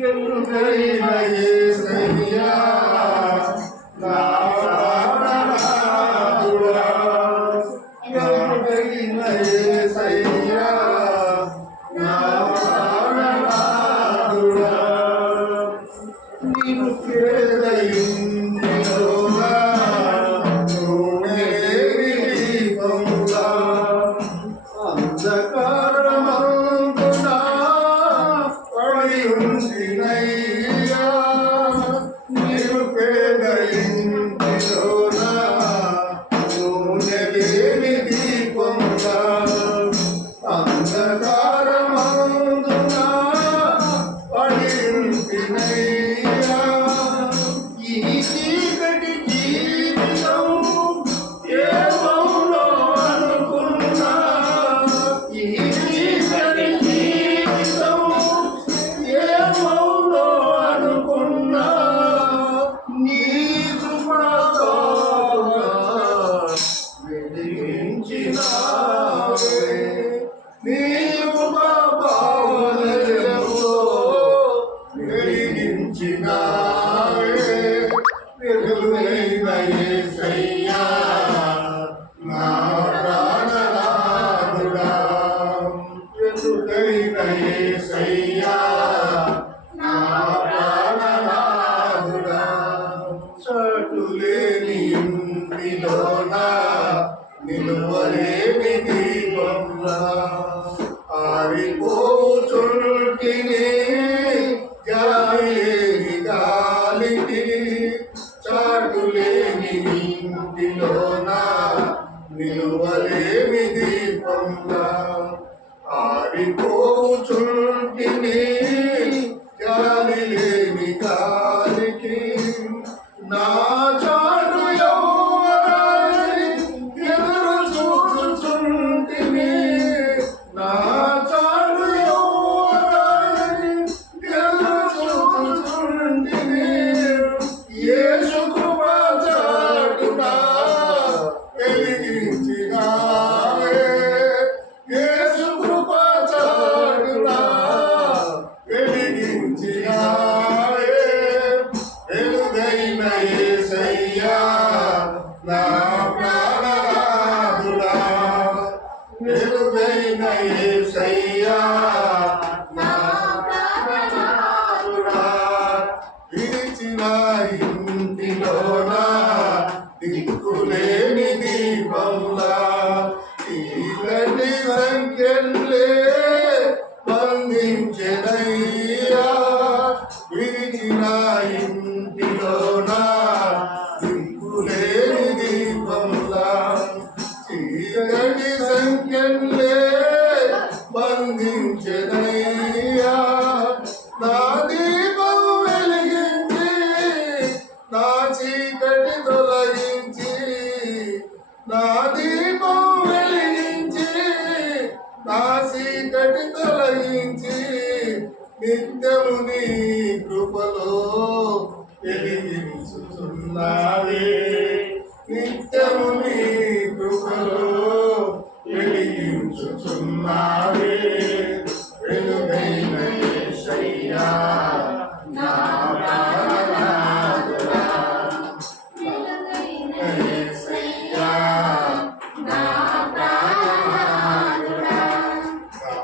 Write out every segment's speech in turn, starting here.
ఎరుగైన యేసయ్యా నా ప్రాణనాథుడా, ఎరుగైన యేసయ్యా నా ప్రాణనాథుడా, నీవు పేదయిందిలోనా నువ్వే దీపముగా అంధకారమందున పడి ఉంటినయ్యా, నీవు పేదయిందిలోనా నువ్వే దీపముగా అంధకారమందున పడి ఉంటినయ్యా, ఈ చీకటి జీవితం ఏమౌనో అనుకున్నా, ఈ చీకటి జీవితం ఏమౌనో అనుకున్నా, నీ కృపతో వెలిగించినావే, నీవు మా పావనలతో వెలిగించినావే, వెలుగైన యేసయ్యా నా ప్రాణనాథుడా, వెలుగైన యేసయ్యా నా ప్రాణనాథుడా, చాటులేని ఇంటిలోనా నిలువలేని దీపంలా ఆరిపోచుంటిని గాలిలేని గాలికి, చాటులేని ఇంటిలోనా నిలువలేని దీపంలా ఆరిపోచుంటిని గాలిలేని గాలికి, నా చాటు యెహోవాని ఎదురు చూచుచుంటిని, నా చాటు యెహోవాని ఎదురు చూచుచుంటిని, యేసు కృప చాటునా వెలిగించినావే, యేసు కృప చాటునా వెలిగించినావే, వెలుగైన యేసయ్యా నా ప్రాణనాథుడా, వెలుగైన యేసయ్యా నా ప్రాణనాథుడా, విడిచిన ఇంటిలోనా దిక్కులేని దీపంలా చీకటి సంఖ్యలే బంధించెనయ్యా, విడిచిన ఇంటిలోనా దిక్కులేని దీపంలా చీకటి సంఖ్యలే బంధించెనయ్యా, నా దీపం వెలిగించి నా చీకటి తొలగించి, నా దీపం వెలిగించి నా చీకటి తొలగించి, నిత్యము నీ కృపలో వెలిగించుచున్నావే, నిత్యము నీ కృపలో వెలిగించుచున్నావే, వెలుగైన యేసయ్యా నా ప్రాణనాథుడా, వెలుగైన యేసయ్యా నా ప్రాణనాథుడా, నా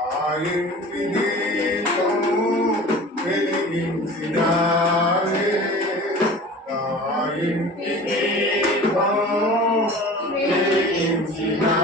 ఇంటి దీపం వెలిగించినావే, నా ఇంటి దీపం వెలిగించినావే.